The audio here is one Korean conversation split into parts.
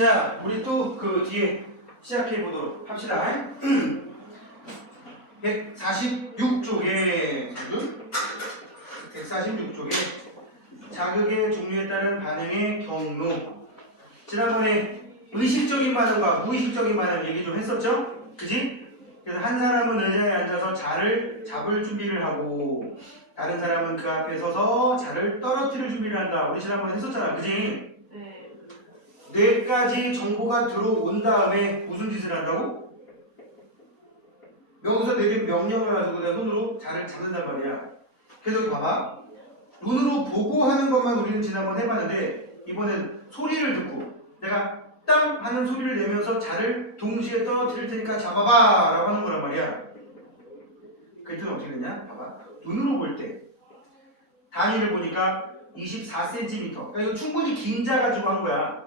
자, 우리 또 그 뒤에 시작해 보도록 합시다. 146쪽에 146쪽에 자극의 종류에 따른 반응의 경로. 지난번에 의식적인 반응과 무의식적인 반응 얘기 좀 했었죠? 그지? 그래서 한 사람은 의자에 앉아서 자를 잡을 준비를 하고 다른 사람은 그 앞에 서서 자를 떨어뜨릴 준비를 한다. 우리 지난번에 했었잖아. 그지? 네. 뇌까지 정보가 들어온 다음에 무슨 짓을 한다고? 여기서 내게 명령을 가지고 내 손으로 자를 잡는단 말이야. 그래서 여기 봐봐. 눈으로 보고 하는 것만 우리는 지난번 해봤는데 이번엔 소리를 듣고 내가 땅 하는 소리를 내면서 자를 동시에 떨어뜨릴 테니까 잡아봐 라고 하는 거란 말이야. 그때는 어떻게 되냐? 봐봐. 눈으로 볼 때 단위를 보니까 24cm. 그러니까 이거 충분히 긴 자 가지고 한 거야.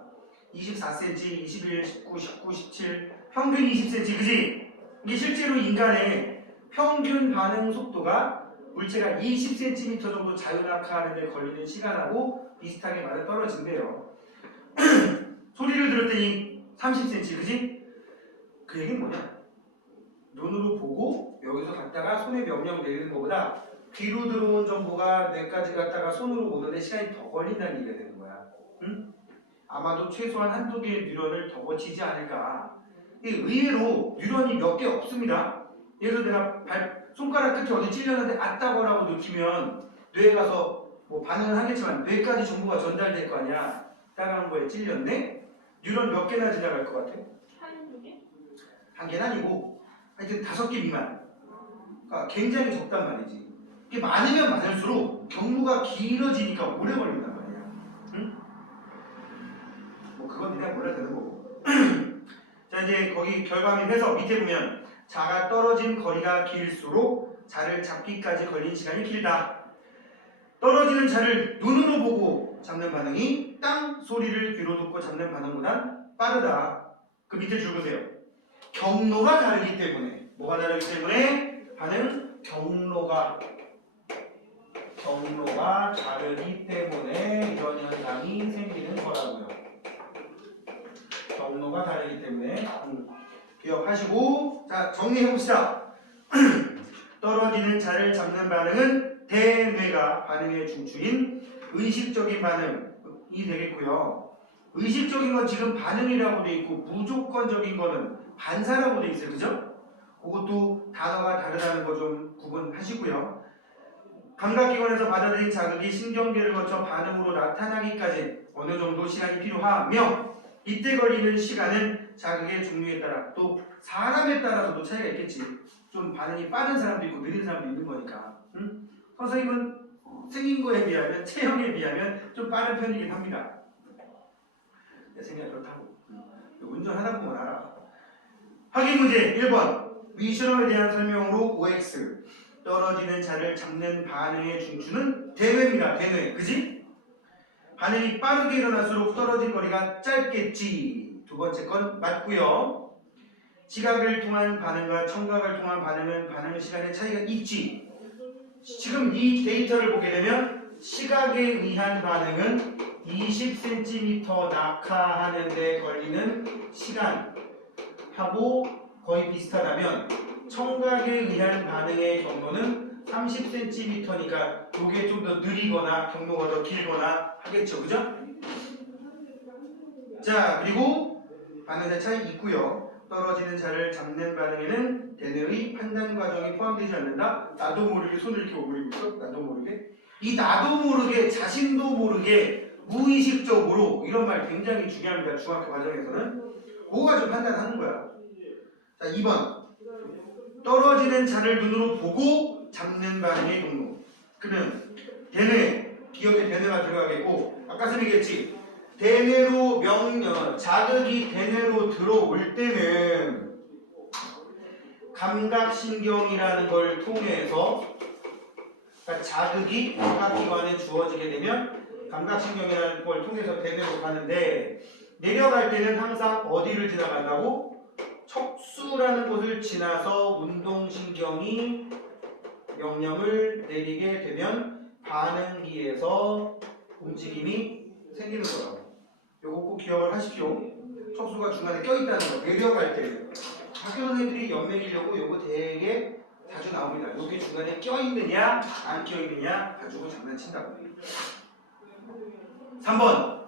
24cm, 21, 19, 19, 17, 평균 20cm, 그지? 이게 실제로 인간의 평균 반응 속도가 물체가 20cm 정도 자유낙하하는 데 걸리는 시간하고 비슷하게 맞아 떨어진대요. 소리를 들었더니 30cm, 그지? 그 얘기는 뭐냐? 눈으로 보고 여기서 갔다가 손에 명령 내리는 것보다 귀로 들어온 정보가 뇌까지 갔다가 손으로 오는데 시간이 더 걸린다는 얘기가 되는 거야. 응? 아마도 최소한 한두 개의 뉴런을 더 거치지 않을까. 의외로 뉴런이 몇 개 없습니다. 예를 들어 내가 손가락 끝에 어디 찔렸는데 아따거라고 느끼면 뇌에 가서 뭐 반응은 하겠지만 뇌까지 정보가 전달될 거 아니야. 따가운 거에 찔렸네? 뉴런 몇 개나 지나갈 것 같아? 한두 개? 한 개는 아니고 하여튼 5개 미만. 그러니까 굉장히 적단 말이지. 이게 많으면 많을수록 경로가 길어지니까 오래 걸린단 말이야. 응? 뭐 그건 그냥 몰라도 되는 거고. 자, 이제 거기 결과물에서 밑에 보면 자가 떨어진 거리가 길수록 자를 잡기까지 걸린 시간이 길다. 떨어지는 자를 눈으로 보고 잡는 반응이 땅 소리를 귀로 듣고 잡는 반응보단 빠르다. 그 밑에 줄 보세요. 경로가 다르기 때문에. 뭐가 다르기 때문에? 반응 경로가 다르기 때문에 이런 현상이 생기는 거라고요. 경로가 다르기 때문에 기억하시고, 자, 정리해봅시다. 떨어지는 자를 잡는 반응은 대뇌가 반응의 중추인 의식적인 반응이 되겠고요. 의식적인 건 지금 반응이라고 돼 있고 무조건적인 거는 반사라고 돼 있어요. 그죠? 그것도 단어가 다르다는 거 좀 구분하시고요. 감각기관에서 받아들인 자극이 신경계를 거쳐 반응으로 나타나기까지 어느 정도 시간이 필요하며 이때 걸리는 시간은 자극의 종류에 따라 또 사람에 따라서도 차이가 있겠지. 좀 반응이 빠른 사람도 있고 느린 사람도 있는 거니까. 응? 선생님은 생긴 거에 비하면 체형에 비하면 좀 빠른 편이긴 합니다. 내 생각이 그렇다고. 운전하다 보면 알아. 확인 문제 1번. 미션에 대한 설명으로 OX. 떨어지는 자를 잡는 반응의 중추는 대뇌입니다. 대뇌. 그지? 반응이 빠르게 일어날수록 떨어진 거리가 짧겠지. 두 번째 건 맞고요. 시각을 통한 반응과 청각을 통한 반응은 반응 시간의 차이가 있지. 지금 이 데이터를 보게 되면 시각에 의한 반응은 20cm 낙하하는 데 걸리는 시간하고 거의 비슷하다면 청각에 의한 반응의 경로는 30cm니까 이게 좀 더 느리거나 경로가 더 길거나 하겠죠. 그죠? 자, 그리고 반응의 차이 있고요. 떨어지는 자를 잡는 반응에는 대뇌의 판단 과정이 포함되지 않는다. 나도 모르게 손을 이렇게 오므리고 있어. 나도 모르게. 이 나도 모르게, 자신도 모르게, 무의식적으로 이런 말 굉장히 중요합니다. 중학교 과정에서는. 그거 가지고 판단하는 거야. 자, 2번. 떨어지는 자를 눈으로 보고 잡는 반응의 경로. 그러면 대뇌, 기억에 대뇌가 들어가겠고 아까 선생님이 대뇌로 자극이 대뇌로 들어올 때는 감각신경이라는 걸 통해서, 그러니까 자극이 감각기관에 주어지게 되면 감각신경이라는 걸 통해서 대뇌로 가는데 내려갈 때는 항상 어디를 지나간다고? 척수라는 곳을 지나서 운동신경이 명령을 내리게 되면 반응기에서 움직임이 생기는 거라고. 요거 꼭 기억을 하십시오. 척수가 중간에 껴있다는 거. 내려갈 때 학교 선생님들이 연맥이려고 요거 되게 자주 나옵니다. 여기 중간에 껴있느냐 안 껴있느냐 가지고 장난친다고. 3번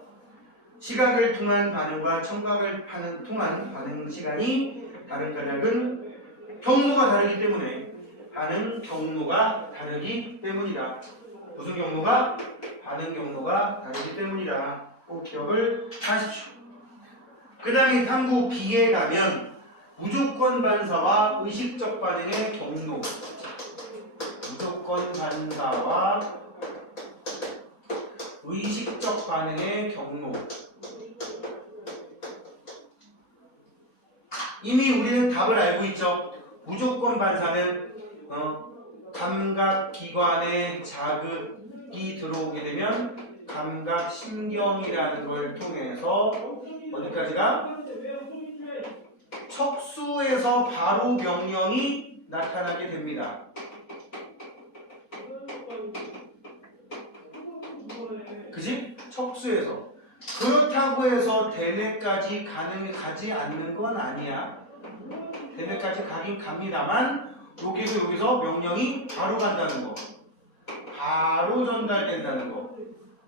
시각을 통한 반응과 청각을 통한 반응 시간이 다른 까닭은 경로가 다르기 때문에 반응 경로가 다르기 때문이다. 무슨 경로가? 반응 경로가 다르기 때문이다. 꼭 기억을 하십시오. 그 다음에 탐구 B에 가면 무조건 반사와 의식적 반응의 경로, 무조건 반사와 의식적 반응의 경로. 이미 우리는 답을 알고 있죠. 무조건 반사는 감각기관에 자극이 들어오게 되면 감각신경이라는 걸 통해서 어디까지가? 척수에서 바로 명령이 나타나게 됩니다. 그지? 척수에서. 그렇다고 해서 대뇌까지 가지 않는 건 아니야. 대뇌까지 가긴 갑니다만 여기서 명령이 바로 간다는 거, 바로 전달된다는 거,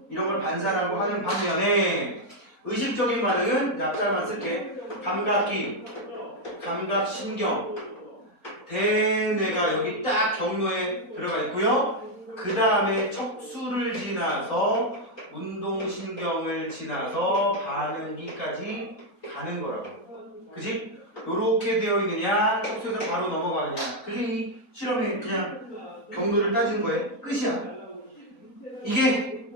이런 걸 반사라고 하는 반면에 의식적인 반응은 약자만 쓸게. 감각기, 감각신경, 대뇌가 여기 딱 경로에 들어가 있고요. 그 다음에 척수를 지나서 운동신경을 지나서 반응기까지 가는 거라고. 그지? 요렇게 되어 있느냐, 척수에서 바로 넘어가느냐. 그게 이 실험의 그냥 경로를 따진 거예요. 끝이야. 이게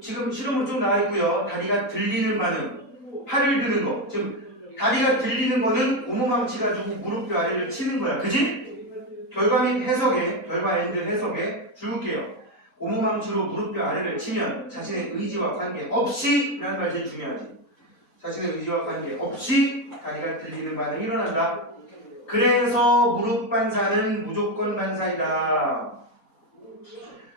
지금 실험은 좀 나와 있고요. 다리가 들리는 반응, 팔을 드는 거. 지금 다리가 들리는 거는 고무망치 가지고 무릎뼈 아래를 치는 거야. 그지? 결과 및 해석에, 결과 앤드 해석에 줄게요. 고무망치로 무릎뼈 아래를 치면 자신의 의지와 관계없이, 라는 말 제일 중요하지. 자신의 의지와 관계없이 다리가 들리는 반응이 일어난다. 그래서 무릎 반사는 무조건 반사이다.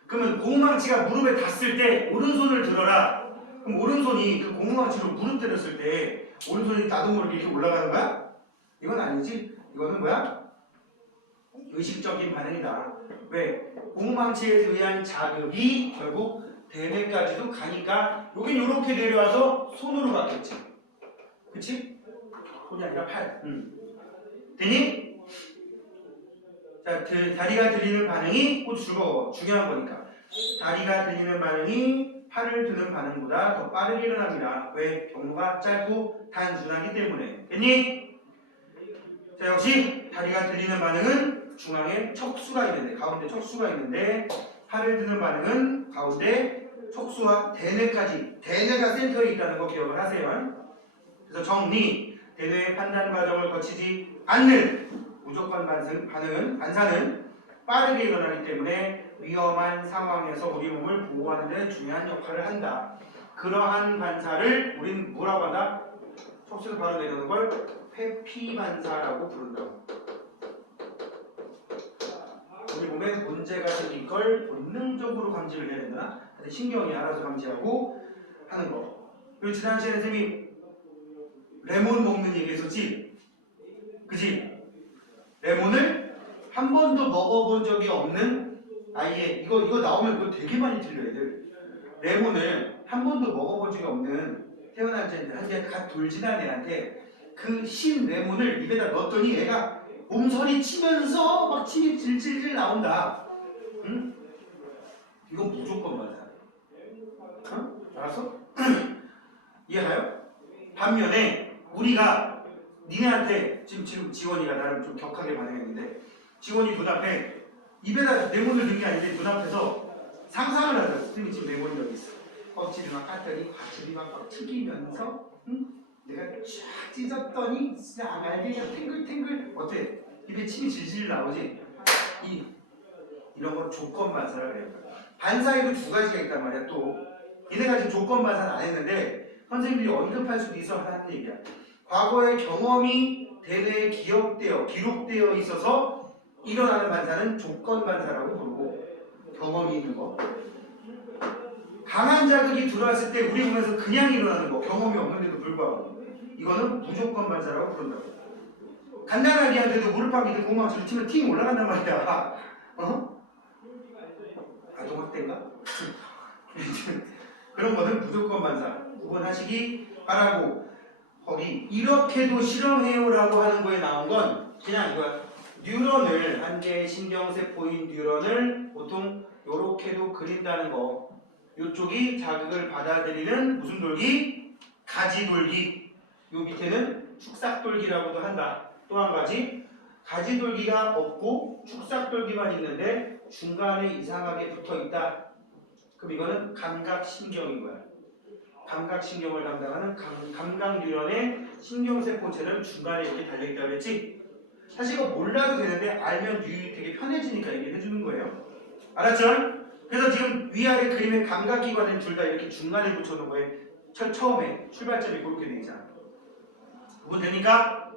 그러면 고무망치가 무릎에 닿았을 때 오른손을 들어라. 그럼 오른손이 그 고무망치로 무릎 때렸을 때 오른손이 나도 모르게 이렇게 올라가는 거야? 이건 아니지. 이거는 뭐야? 의식적인 반응이다. 왜? 고무망치에 의한 자극이 결국 대뇌까지도 가니까 여긴 이렇게 내려와서 손으로 갔겠지. 그치? 손이 아니라 팔. 되니? 자, 다리가 들리는 반응이 곧 중요한 거니까. 다리가 들리는 반응이 팔을 드는 반응보다 더 빠르게 일어납니다. 왜? 경로가 짧고 단순하기 때문에. 됐니? 자, 역시 다리가 들리는 반응은 중앙에 척수가 있는데, 가운데 척수가 있는데, 팔을 드는 반응은 가운데 척수와 대뇌까지, 대뇌가 센터에 있다는 거 기억을 하세요. 그래서 정리, 대뇌의 판단 과정을 거치지 않는 무조건 반사는 빠르게 일어나기 때문에 위험한 상황에서 우리 몸을 보호하는 데 중요한 역할을 한다. 그러한 반사를 우린 뭐라고 한다? 척수에서 바로 내려오는 걸 회피반사라고 부른다고. 우리 몸에 문제가 생긴 걸 본능적으로 감지를 해야 되나? 신경이 알아서 감지하고 하는 거. 그리고 지난 시간에 선생님이 레몬 먹는 얘기 했었지? 그지? 레몬을 한 번도 먹어본 적이 없는 아이의, 이거 나오면 그거 되게 많이 틀려야 돼. 레몬을 한 번도 먹어본 적이 없는 태어날 때 한테 갓 돌진한 애한테 그 신 레몬을 입에다 넣었더니 애가 몸서리 치면서 막 침이 질질질 나온다. 응? 이건 무조건 맞아. 어? 알았어? 이해가요? 반면에 우리가 니네한테 지금 지원이가 나름 좀 격하게 반응했는데, 지원이 눈앞에 입에다 레몬을 넣은 게 아닌데 눈앞에서 상상을 하자. 선생님이 지금 레몬이 여기 있어. 껍질을 막 깠더니 과즙이 막 튀기면서 내가 쫙 찢었더니 진짜 알갱이가 탱글탱글. 어때? 입에 침이 질질 나오지? 이런 건 조건 반사라 그래요. 반사에도 두 가지가 있단 말이야. 또 얘네가 지금 조건 반사는 안 했는데 선생님들이 언급할 수도 있어 하는 얘기야. 과거의 경험이 대뇌에 기록되어 있어서 일어나는 반사는 조건 반사라고 부르고, 경험이 있는 거. 강한 자극이 들어왔을 때 우리 몸에서 그냥 일어나는 거, 경험이 없는데도 불구하고 불구하고 이거는 무조건 반사라고 부른다고. 간단하게한테도 무릎팍 밑에 공망치를 치면 팅 올라간단 말이야. 어? 아동학대인가? 그런 거는 무조건 반사 구분하시기 바라고. 거기 이렇게도 실험해요라고 하는 거에 나온 건 그냥 이거야. 뉴런을 한 개의 신경세포인 뉴런을 보통 요렇게도 그린다는 거. 요쪽이 자극을 받아들이는 무슨 돌기? 가지돌기. 요 밑에는 축삭돌기라고도 한다. 또 한 가지 가지돌기가 없고 축삭돌기만 있는데 중간에 이상하게 붙어있다. 그럼 이거는 감각신경인 거야. 감각신경을 담당하는 감각뉴런의 신경세포체는 중간에 이렇게 달려있다고 그랬지? 사실 이거 몰라도 되는데 알면 되게 편해지니까 얘기를 해주는 거예요. 알았죠? 그래서 지금 위아래 그림의 감각기관은 둘 다 이렇게 중간에 붙여놓은 거에 처음에 출발점이 그렇게 되어 있잖아. 구분되니까?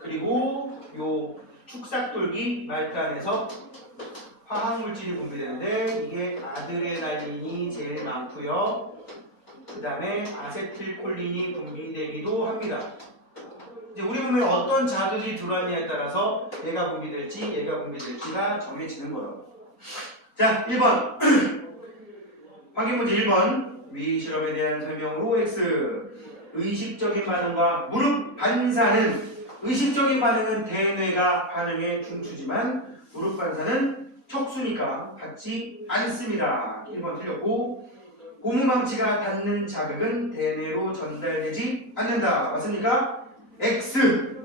그리고 요 축삭돌기 마이크 안에서 화학물질이 분비되는데 이게 아드레날린이 제일 많고요. 그 다음에 아세틸콜린이 분비되기도 합니다. 이제 우리 몸에 어떤 자극이 들어왔냐에 따라서 얘가 분비될지 얘가 분비될지가 정해지는 거예요. 자, 1번 확인 문제 1번 위 실험에 대한 설명으로 X. 의식적인 반응과 무릎 반사는 의식적인 반응은 대뇌가 반응에 중추지만 무릎 반사는 척수니까 받지 않습니다. 1번 틀렸고 고무망치가 닿는 자극은 대뇌로 전달되지 않는다. 맞습니까? X.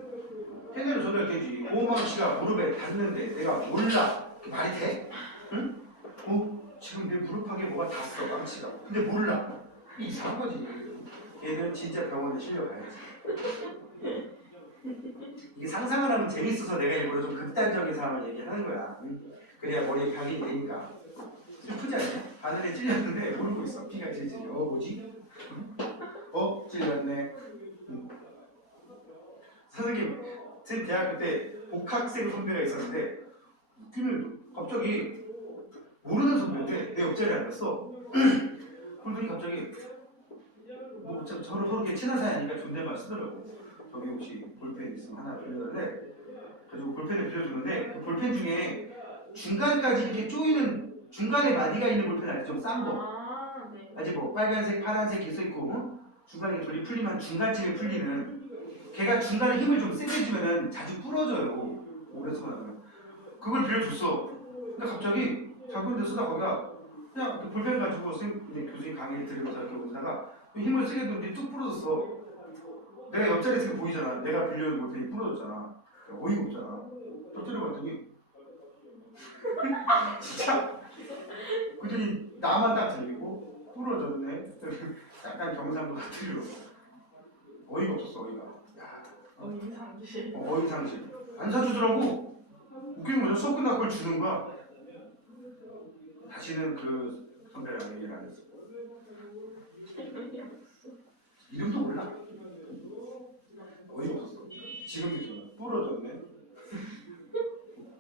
대뇌로 전달되지. 고무망치가 무릎에 닿는데 내가 몰라. 말이 돼? 응? 지금 내 무릎하게 뭐가 닿았어 망치가. 근데 몰라. 이상한 거지. 얘는 진짜 병원에 실려가야지. 이게 상상을 하면 재밌어서 내가 일부러 좀 극단적인 상황을 얘기하는 거야. 그래야 머리에 각인이 되니까. 슬프지 않냐? 바늘에 찔렸는데 모르고 있어. 피가 질질. 뭐지? 찔렸네. 선생님, 제 대학교 때 복학생 선배가 있었는데 웃기면 갑자기 모르는 선배인데 내 옆자리에 앉았어. 그러더니 갑자기 서로 친한 사이니까 존댓말 쓰더라고. 저기 혹시 볼펜 있으면 하나 빌려달래. 그래서 볼펜을 빌려주는데 그 볼펜 중에 중간까지 이렇게 조이는 중간에 마디가 있는 볼펜 알지? 좀 싼 거. 네. 알지? 뭐 빨간색, 파란색 있어 있고 중간에 돌이 풀리면 중간쯤에 풀리는. 걔가 중간에 힘을 좀 세게 주면은 자주 부러져요. 오래 쓰고 나면. 그걸 빌려줬어. 근데 갑자기 자기 혼자 쓰다 거기가 그냥 그 볼펜 가지고 교수님 강의를 들으면서 이렇게 오다가 힘을 세게 줬는데 뚝 부러졌어. 내가 옆자리에 있으면 보이잖아. 내가 빌려온 볼펜이 부러졌잖아. 어이가 없잖아. 또 때려봤더니 진짜 그랬더니 나만 딱 들리고 부러졌네. 약간 경상도 같은 어이가 없었어. 어이가. 어인상실. 어인상실. 안 사주더라고. 웃기는 거죠. 수업 끝나고 그걸 주는 거야. 다시는 그 선배랑 얘기를 안 했어. 이름도 몰라. 어이가 없었어. 지금도 기억나. 부러졌네.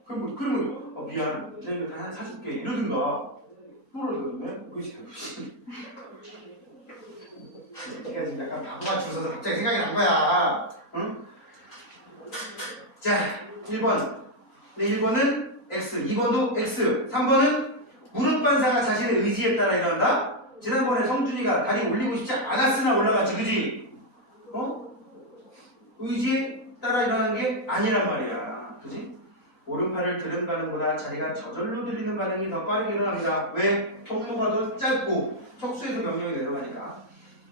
그러면 미안. 내가 이거 하나 사줄게. 이러든가. 부러졌네. 그치. 내가 지금 약간 바보가 주워서 갑자기 생각이 난 거야. 응? 자, 1번. 네, 1번은 X, 2번도 X, 3번은 무릎 반사가 자신의 의지에 따라 일어난다. 지난번에 성준이가 다리 올리고 싶지 않았으나 올라갔지, 그지? 의지에 따라 일어나는 게 아니란 말이야, 그지? 오른팔을 드는 반응보다 자리가 저절로 들리는 반응이 더 빠르게 일어납니다. 왜? 경로가 더 짧고 척수에서 명령이 내려가니까.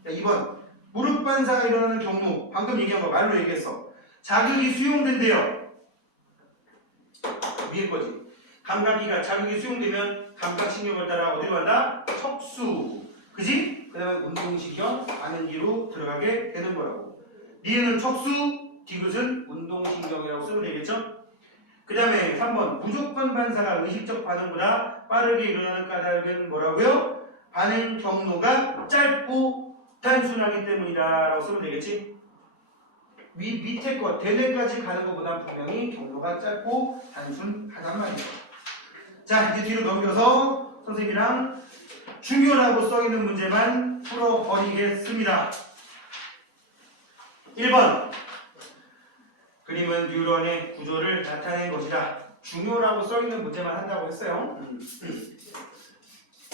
자, 2번. 무릎 반사가 일어나는 경로. 방금 얘기한 거 말로 얘기했어. 자극이 수용된대요. 위에 거지. 감각기가 자극이 수용되면 감각신경을 따라 어디로 간다? 척수. 그지? 그 다음에 운동신경, 안은기로 들어가게 되는 거라고. 니은은 척수, 디귿은 운동신경이라고 쓰면 되겠죠? 그 다음에 3번. 무조건 반사가 의식적 반응보다 빠르게 일어나는 까닭은 뭐라고요? 반응 경로가 짧고 단순하기 때문이다 라고 쓰면 되겠지? 밑에 거, 대뇌까지 가는 것보다 분명히 경로가 짧고 단순하단 말이에요. 자, 이제 뒤로 넘겨서 선생님이랑 중요하다고 써있는 문제만 풀어버리겠습니다. 1번 그림은 뉴런의 구조를 나타낸 것이다. 중요라고 써있는 문제만 한다고 했어요.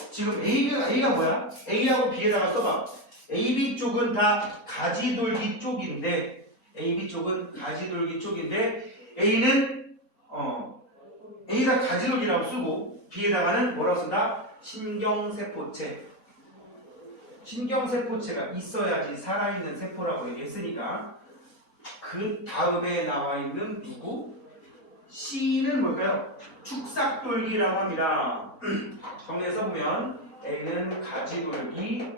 지금 A가 뭐야? A하고 B에다가 써봐. AB 쪽은 다 가지돌기 쪽인데 AB 쪽은 가지돌기 쪽인데 A는 A가 가지돌기라고 쓰고 B에다가는 뭐라고 쓴다? 신경세포체. 신경세포체가 있어야지 살아있는 세포라고 얘기했으니까 그 다음에 나와 있는 누구? C는 뭘까요? 축삭돌기라고 합니다. 정리해서 보면 A는 가지돌기,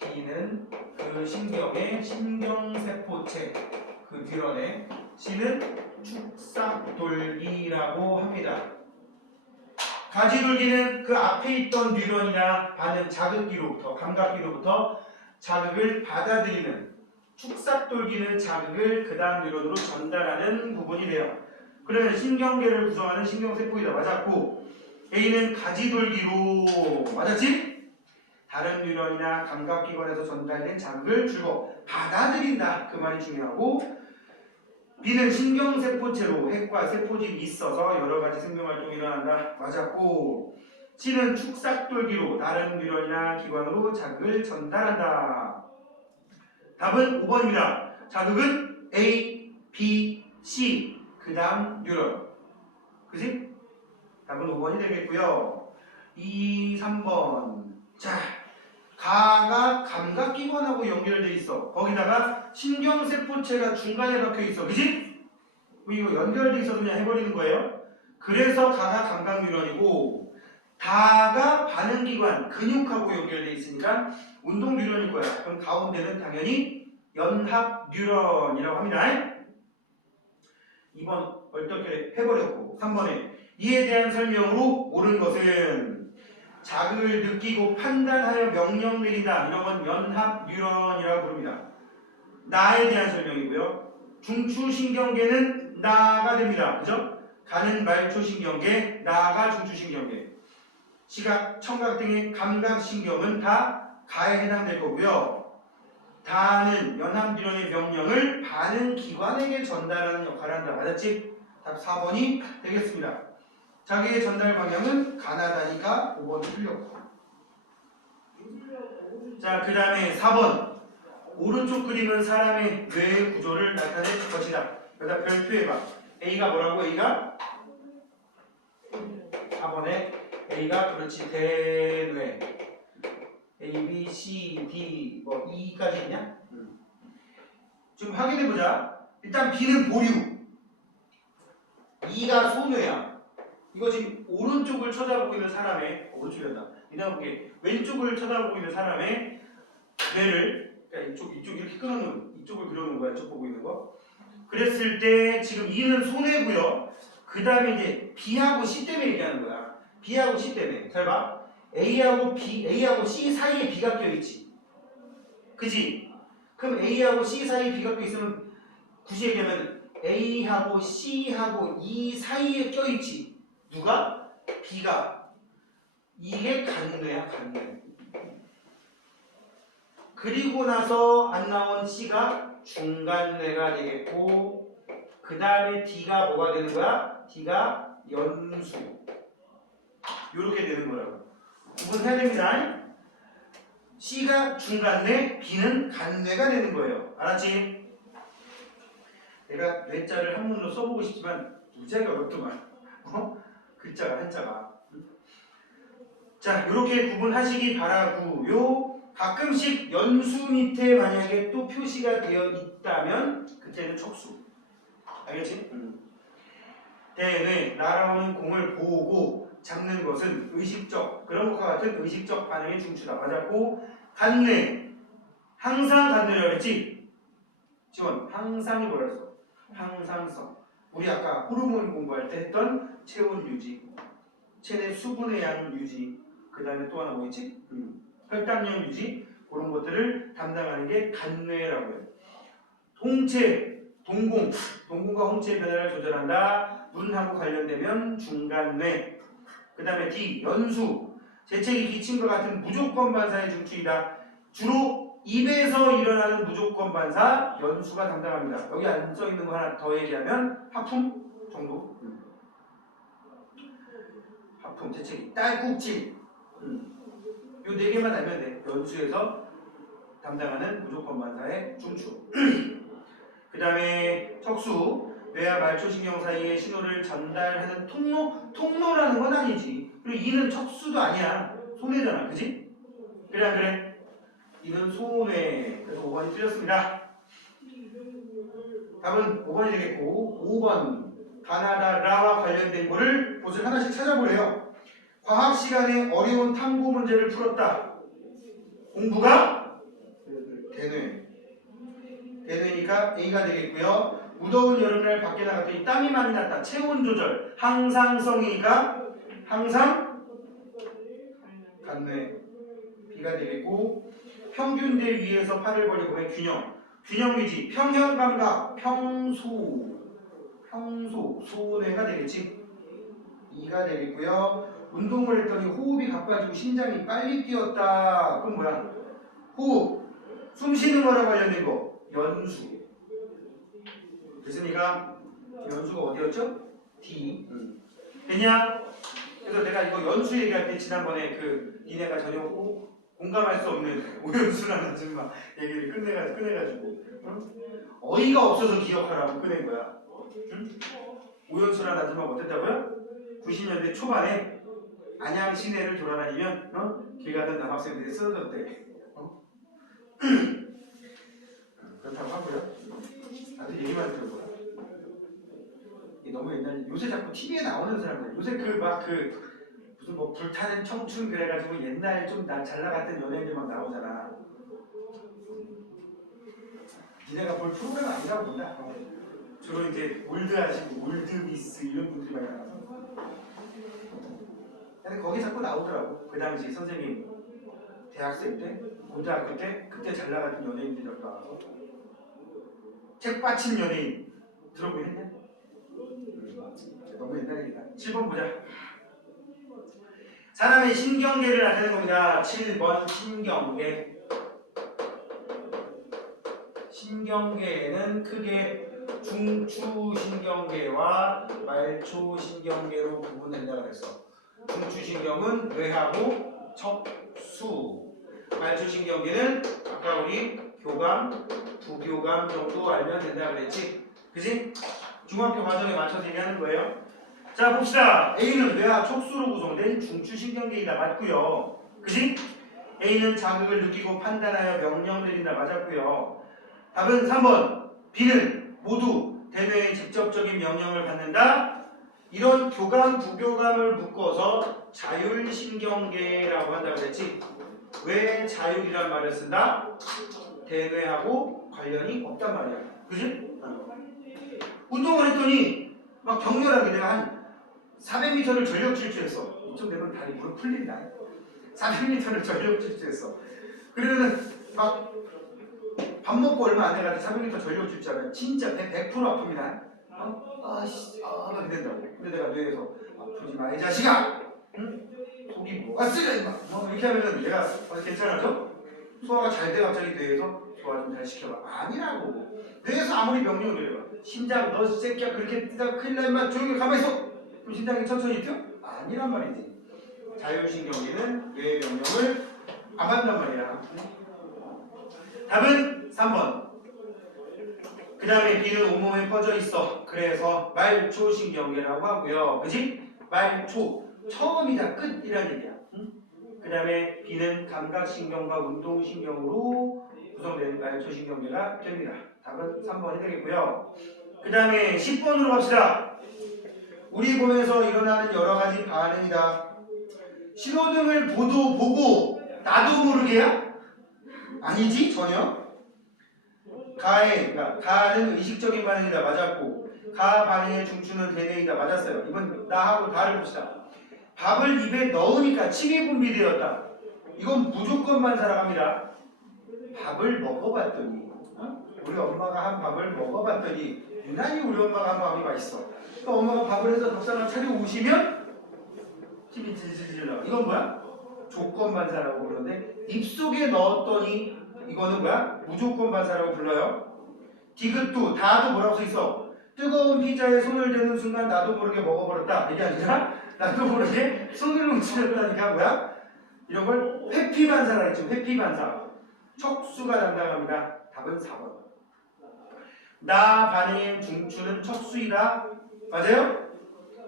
B는 그 신경의 신경세포체, 그 뉴런에, C는 축삭돌기라고 합니다. 가지돌기는 그 앞에 있던 뉴런이나 반응 자극기로부터, 감각기로부터 자극을 받아들이는, 축삭돌기는 자극을 그 다음 뉴런으로 전달하는 부분이 돼요. 그러면 신경계를 구성하는 신경세포이다. 맞았고 A는 가지돌기로 맞았지? 다른 뉴런이나 감각기관에서 전달된 자극을 주고 받아들인다. 그 말이 중요하고 B는 신경세포체로 핵과 세포질이 있어서 여러가지 생명활동이 일어난다. 맞았고 C는 축삭돌기로 다른 뉴런이나 기관으로 자극을 전달한다. 답은 5번입니다. 자극은 A, B, C 그 다음 뉴런. 그지? 답은 5번이 되겠고요. 2, 3번. 자, 가가 감각기관하고 연결돼 있어. 거기다가 신경세포체가 중간에 박혀 있어. 그지? 이거 연결돼 있어서 그냥 해버리는 거예요. 그래서 가가 감각뉴런이고 다가 반응기관, 근육하고 연결돼 있으니까 운동뉴런일 거야. 그럼 가운데는 당연히 연합뉴런이라고 합니다. 2번 어떻게 해버렸고 3번에 이에 대한 설명으로 옳은 것은 자극을 느끼고 판단하여 명령 내린다. 이런 건 연합뉴런이라고 부릅니다. 나에 대한 설명이고요. 중추신경계는 나가 됩니다. 그죠? 가는 말초신경계, 나가 중추신경계. 시각, 청각 등의 감각신경은 다 가에 해당될 거고요. 다는 연합뉴런의 명령을 반응기관에게 전달하는 역할을 한다. 맞았지? 답 4번이 되겠습니다. 자기의 전달 방향은 가나다니까 5번이 틀렸고. 자, 그 다음에 4번. 오른쪽 그림은 사람의 뇌의 구조를 나타낼 것이다. 여기다 별표해봐. A가 뭐라고? A가? 4번에 A가 그렇지 대뇌. A, B, C, D, 뭐 E까지 있냐? 지금 확인해보자. 일단 B는 보류. E가 소뇌야. 이거 지금 오른쪽을 쳐다보고 있는 사람의 오른쪽이란다. 이다음 보게 왼쪽을 쳐다보고 있는 사람의 뇌를 그러니까 이쪽 이렇게 끊어놓은 이쪽을 그려놓은 거야. 이쪽 보고 있는 거. 그랬을 때 지금 E는 소뇌고요. 그 다음에 이제 B하고 C 때문에 얘기하는 거야. B하고 C 때문에. 잘 봐. A하고 C 사이에 B가 껴있지. 그지? 그럼 A하고 C 사이에 B가 껴있으면 굳이 얘기하면 A하고 C하고 E 사이에 껴있지. 누가? B가. 이게 간뇌야, 간뇌. 그리고 나서 안 나온 C가 중간뇌가 되겠고 그 다음에 D가 뭐가 되는 거야? D가 연수. 요렇게 되는 거라고. 구분해야 됩니다. C가 중간뇌, B는 간뇌가 되는 거예요. 알았지? 내가 뇌자를 한문으로 써보고 싶지만 무지하게 어렵더만. 글자가 한자가. 자, 이렇게 구분하시기 바라고요. 가끔씩 연수 밑에 만약에 또 표시가 되어 있다면 그때는 척수. 알겠지? 대뇌, 날아오는 공을 보고 잡는 것은 의식적, 그런 것과 같은 의식적 반응의 중추다. 맞았고 간뇌, 항상 간뇌라고 했지? 지원, 항상이 뭐라 했어? 항상성. 우리 아까 호르몬 공부할 때 했던 체온 유지, 체내 수분의 양 유지, 그 다음에 또 하나 뭐 있지? 혈당량 유지, 그런 것들을 담당하는 게 간뇌라고 해요. 홍채, 동공과 홍채의 변화를 조절한다. 눈하고 관련되면 중간뇌. 그 다음에 D, 연수, 재채기, 기침과 같은 무조건 반사의 중추이다. 주로 입에서 일어나는 무조건 반사 연수가 담당합니다. 여기 안 써 있는 거 하나 더 얘기하면 하품 정도. 하품, 재채기, 딸꾹질. 요 네 개만 알면 돼. 연수에서 담당하는 무조건 반사의 중추. 그 다음에 척수, 뇌와 말초신경 사이에 신호를 전달하는 통로라는 건 아니지. 그리고 이는 척수도 아니야. 손해잖아, 그지? 그래 안 그래? 이는 손해. 그래서 5번이 틀렸습니다. 답은 5번이 되겠고, 5번 가나다라와 관련된 거를 곳을 하나씩 찾아보래요. 과학 시간에 어려운 탐구 문제를 풀었다. 공부가 대뇌니까 A가 되겠고요. 무더운 여름날 밖에 나갔더니 땀이 많이 났다. 체온 조절, 항상성이니까 항상 간뇌 B가 되겠고, 평균대 위에서 팔을 벌리고 보면 균형 유지, 평형 감각, 평소 소뇌가 되겠지. 2가 되겠고요. 운동을 했더니 호흡이 가빠지고 심장이 빨리 뛰었다. 그럼 뭐야? 호흡, 숨 쉬는 거랑 관련된 거 연수. 됐으니까 연수가 어디였죠? D. 됐냐? 그래서 내가 이거 연수 얘기할 때 지난번에 니네가 전혀 공감할 수 없는 오연수라는 아줌마 얘기를 꺼내가지고 어이가 없어서 기억하라고 꺼낸 거야. 오연수라는 아줌마가 어땠다고요? 90년대 초반에 안양 시내를 돌아다니면 길 가던 남학생들이 쓰러졌대. 그렇다고 하고요. 나도 얘기만 들어보라. 이게 너무 옛날, 요새 자꾸 TV에 나오는 사람들, 요새 무슨 뭐 불타는 청춘 그래가지고 옛날 좀 잘 나갔던 연예인들 막 나오잖아. 니네가 볼 프로그램 아니라고 본다. 주로 이제 올드하시고 올드미스 이런 분들이 많이 나와서. 근데 거기 자꾸 나오더라고. 그 당시 선생님 대학생 때, 고등학교 때 그때 잘 나갔던 연예인들이 자꾸 나와서. 책받침 연예인 들어보긴 했냐? 너무 옛날 얘기다. 7번 보자. 사람의 신경계를 나타내는 겁니다. 7번 신경계. 신경계에는 크게 중추신경계와 말초신경계로 구분된다고 했어. 중추신경은 뇌하고 척수, 말초신경계는 아까 우리 교감, 부교감 정도 알면 된다고 그랬지? 그지? 중학교 과정에 맞춰서 얘기하는 거예요. 자 봅시다. A는 뇌와 척수로 구성된 중추신경계이다. 맞고요. 그지? A는 자극을 느끼고 판단하여 명령 내린다. 맞았고요. 답은 3번. B는 모두 대뇌의 직접적인 명령을 받는다. 이런 교감, 부교감을 묶어서 자율신경계라고 한다고 그랬지? 왜 자율이란 말을 쓴다? 대뇌하고 관련이 없단 말이야. 그지? 운동을 했더니 막 격렬하게 내가 한 400m를 전력 질주했어. 이쯤 되면 다리 무릎 풀린다. 400m를 전력 질주했어. 그러면은 막 밥 먹고 얼마 안 돼가지고 400m 전력 질주하면 진짜 100% 아픕니다. 막 된다고. 근데 내가 뇌에서 아프지 마 이 자식아. 응? 속이 뭐가 쓰려 임마. 이렇게 하면은 얘가 괜찮아져? 소화가 잘 돼. 갑자기 뇌에서 소화 좀 잘 시켜봐. 아니라고. 뇌에서 아무리 명령을 내려봐. 심장 너 새끼야 그렇게 뛰다가 큰일 나 임마. 조용히 가만히 있어. 그럼 심장이 천천히 뛰어? 아니란 말이지. 자율신경계는 뇌의 명령을 안 받는단 말이야. 답은 3번. 그 다음에 B는 온몸에 퍼져 있어. 그래서 말초신경계라고 하고요. 그지? 말초. 처음이자 끝이란 얘기야. 그 다음에 B는 감각신경과 운동신경으로 구성된 말초신경계가 됩니다. 답은 3번이 되겠고요. 그 다음에 10번으로 갑시다. 우리 몸에서 일어나는 여러 가지 반응이다. 신호등을 보고 나도 모르게야? 아니지 전혀. 가는 의식적인 반응이다. 맞았고 가 반응의 중추는 대뇌이다. 맞았어요. 이번 나하고 다를 봅시다. 밥을 입에 넣으니까 침이 분비되었다. 이건 무조건 반사라고 합니다. 밥을 먹어봤더니 우리 엄마가 한 밥을 먹어봤더니 유난히 우리 엄마가 한 밥이 맛있어. 그러니까 엄마가 밥을 해서 밥상을 차려오시면 침이 질질질 나와. 이건 뭐야? 조건 반사라고 그러는데 입속에 넣었더니 이거는 뭐야? 무조건 반사라고 불러요. 디귿도 다도 뭐라고 써 있어? 뜨거운 피자에 손을 대는 순간 나도 모르게 먹어버렸다. 이게 아니라 나도 모르게 손을 움츠렸다니까 뭐야? 이런 걸 회피반사라 했죠. 회피반사. 척수가 담당합니다. 답은 4번. 나 반응의 중추는 척수이다. 맞아요?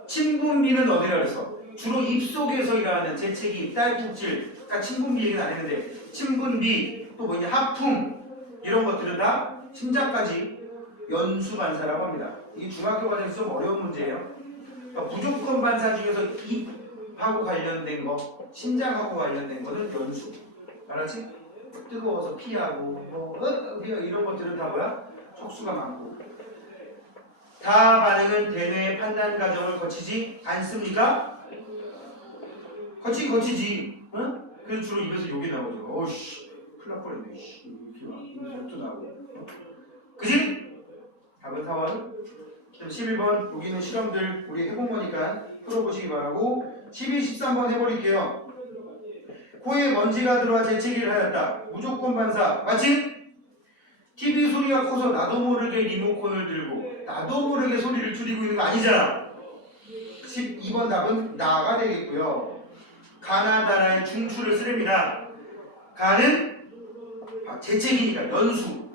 친분비는 어디라 그랬어? 주로 입속에서 일어나는 재채기, 딸꾹질, 아까 친분비 얘기는 안 했는데 친분비, 또 뭐냐 하품 이런 것들은 다 심장까지 연수반사라고 합니다. 이게 중학교 과정에서 좀 어려운 문제예요. 그러니까 무조건 반사 중에서 입하고 관련된 거, 심장하고 관련된 거는 연수. 알았지? 뜨거워서 피하고 뭐 이런 것들은 다 뭐야? 척수가 많고. 다 반응은 대뇌의 판단 과정을 거치지 않습니까? 거치지. 응? 그래서 주로 입에서 욕이 나오죠. 어우씨, 큰일 날 뻔했네. 이렇게 막 욕도 나오고. 그지? 답은 4번. 11번 여기는 실험들 우리 해본 거니까 풀어보시기 바라고. 12, 13번 해버릴게요. 코에 먼지가 들어와 재채기를 하였다. 무조건 반사. 맞지? TV 소리가 커서 나도 모르게 리모컨을 들고 나도 모르게 소리를 줄이고 있는 거 아니잖아. 12번 답은 나가 되겠고요. 가나 나라의 중추를 쓰렵니다. 가는 재채기니까 연수.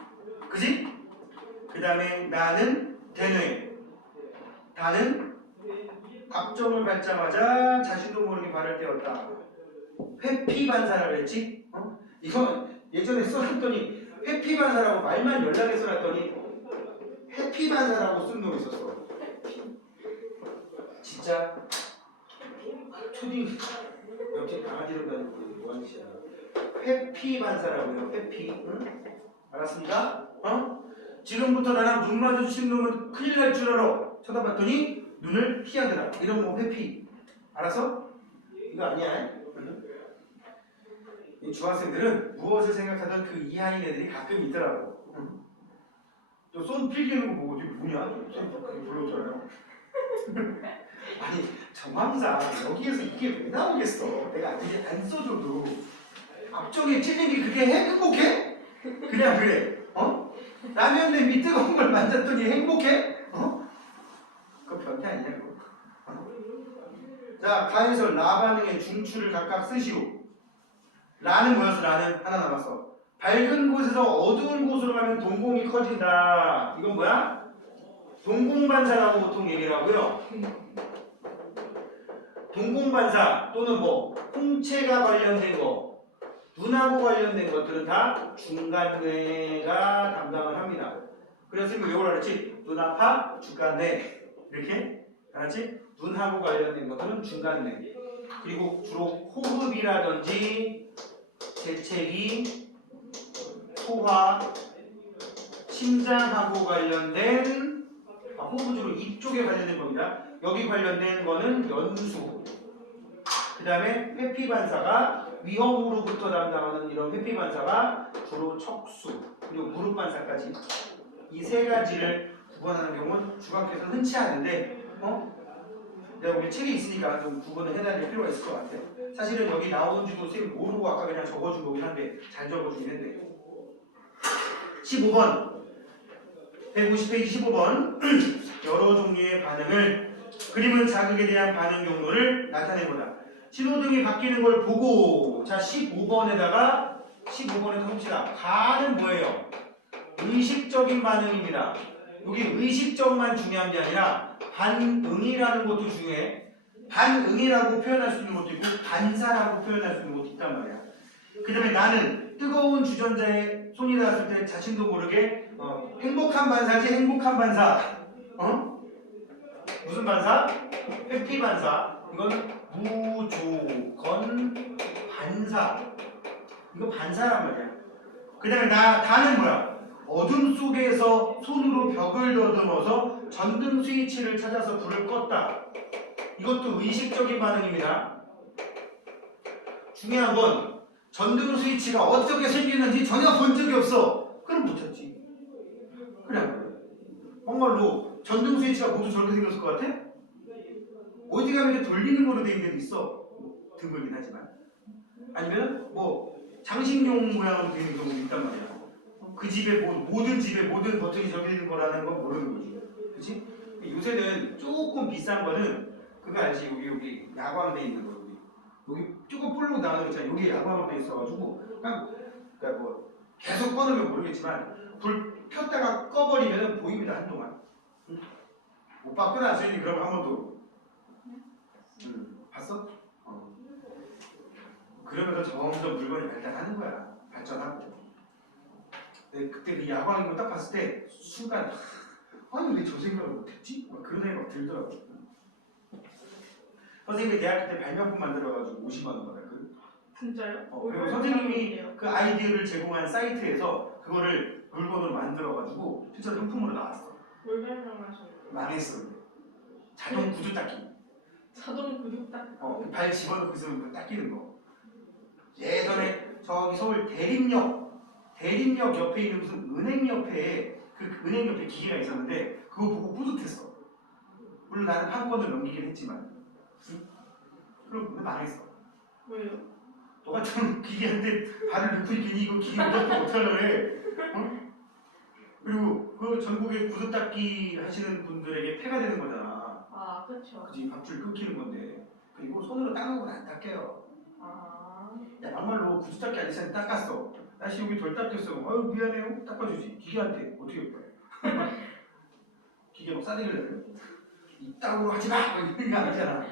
그지? 그 다음에 나는 대뇌. 다는 앞점을 밟자마자 자신도 모르게 발을 떼었다. 회피반사라고 했지? 이거 예전에 써놨더니 회피반사라고 말만 연락해 써놨더니 회피반사라고 쓴 놈이 있었어. 진짜 초딩 옆집 강아지로 다니고 뭐하는 짓이야. 회피반사라고 해요. 회피. 응? 알았습니까? 지금부터 나랑 눈 마주친 놈은 큰일 날 줄 알아. 쳐다봤더니 눈을 피하더라. 이런 거 회피. 알았어? 이거 아니야. 이 중학생들은 무엇을 생각하던 그 이하인 애들이 가끔 있더라고. 저 손 필기는 거 보고 이게 뭐냐? 손 그렇게 불렀잖아요. 아니 정황상 여기에서 이게 왜 나오겠어? 내가 이게 안 써줘도 앞쪽에 찔린 게 그게 행복해? 그냥 그래. 라면 냄비 뜨거운 걸 만졌더니 행복해? 그거 변태 아니냐 그거? 자, 가에서 라 반응의 중추를 각각 쓰시오. 라는 뭐였어? 라는 하나 남았어. 밝은 곳에서 어두운 곳으로 가면 동공이 커진다. 이건 뭐야? 동공반사라고 보통 얘기를 하고요. 동공반사 또는 뭐 홍채가 관련된 거, 눈하고 관련된 것들은 다 중간뇌가 담당을 합니다. 그래서 이거 외우라 그랬지? 눈아파, 중간뇌. 이렇게 알았지? 눈하고 관련된 것들은 중간뇌. 그리고 주로 호흡이라든지 재채기, 소화, 심장하고 관련된 호흡은 주로 입 쪽에 관련된 겁니다. 여기 관련된 거는 연수. 그 다음에 회피반사가 위험으로부터 담당하는 이런 회피반사가 주로 척수, 그리고 무릎반사까지 이 세 가지를 구분하는 경우는 중학교에서는 흔치 않은데 내가 우리 책에 있으니까 좀 구분을 해놔야 필요가 있을 것 같아요. 사실은 여기 나오는지도 선생님 모르고 아까 그냥 적어준 거긴 한데 잘 적어주긴 했는데 15번 150페이지 15번 여러 종류의 반응을 그림은 자극에 대한 반응 경로를 나타내보다 신호등이 바뀌는 걸 보고 자 15번에다가 15번에 봅시다. 가는 뭐예요? 의식적인 반응입니다. 여기 의식적만 중요한 게 아니라 반응이라는 것도 중요해. 반응이라고 표현할 수 있는 것도 있고 반사라고 표현할 수 있는 것도 있단 말이야. 그 다음에 나는 뜨거운 주전자에 손이 닿았을 때 자신도 모르게 행복한 반사지 행복한 반사. 무슨 반사? 회피 반사. 이건 무조건 반사. 이거 반사란 말이야. 그 다음에 다는 뭐야? 어둠 속에서 손으로 벽을 더듬어서 전등 스위치를 찾아서 불을 껐다. 이것도 의식적인 반응입니다. 중요한 건 전등 스위치가 어떻게 생기는지 전혀 본 적이 없어. 그럼 못 찾지. 그래. 정말로 전등 스위치가 모두 저렇게 생겼을 것 같아? 어디 가면 이렇게 돌리는 거로 돼 있는 데도 있어. 드물긴 하지만. 아니면 뭐 장식용 모양으로 되어 있는 경우도 있단 말이야. 그 집에 모든 집에 모든 버튼이 적혀 있는 거라는 건 모르는 거지. 그렇지? 요새는 조금 비싼 거는 그거 알지? 여기 야광돼 있는 거 여기 조금 볼록 나가는 거 있잖아. 여기 야광으로 돼 있어가지고 그러니까 뭐 계속 꺼놓으면 모르겠지만 불 켰다가 꺼버리면 보입니다 한동안. 응? 오빠 켜놨으니 그럼 한 번 더. 봤어? 그러면서 점점 물건이 발달하는 거야. 발전하고. 근데 그때 그 야광인 거 딱 봤을 때 순간 아니 왜 저 생각을 못했지? 막 그런 생각이 막 들더라고. 선생님이 대학교 때 발명품 만들어가지고 50만 원 받았거든. 진짜요? 그리고 선생님이 그 아이디어를 제공한 사이트에서 그거를 물건으로 만들어가지고 실제 상품으로 나왔어. 뭘 발명하셨어요? 망했어. 근데. 자동 구두 닦기. 자동 구두 딱. 발 집어넣고 있으면 그거 닦이는 거. 예전에 저기 서울 대림역 옆에 있는 무슨 은행 옆에 그 은행 옆에 기계가 있었는데 그거 보고 뿌듯했어. 물론 나는 판권을 넘기긴 했지만. 응? 그럼 망했어. 왜요? 너가 좀 기계한테 발을 넣고 있겠니? 이거 기계 못하려고 해. 어? 그리고 그 전국에 구두 닦기 하시는 분들에게 폐가 되는 거잖아. 아, 그렇죠. 그치, 밥줄 끊기는 건데. 그리고 손으로 닦는 건 안 닦여요. 야, 막말로 구두 닦기 아저씨한테 닦았어. 다시 여기 덜 닦였어. 아유, 미안해요. 닦아주지. 기계한테. 어떻게 할 거야? 기계 막 싸대기를 이따구로 하지 마! 뭐 이런 거 아니잖아.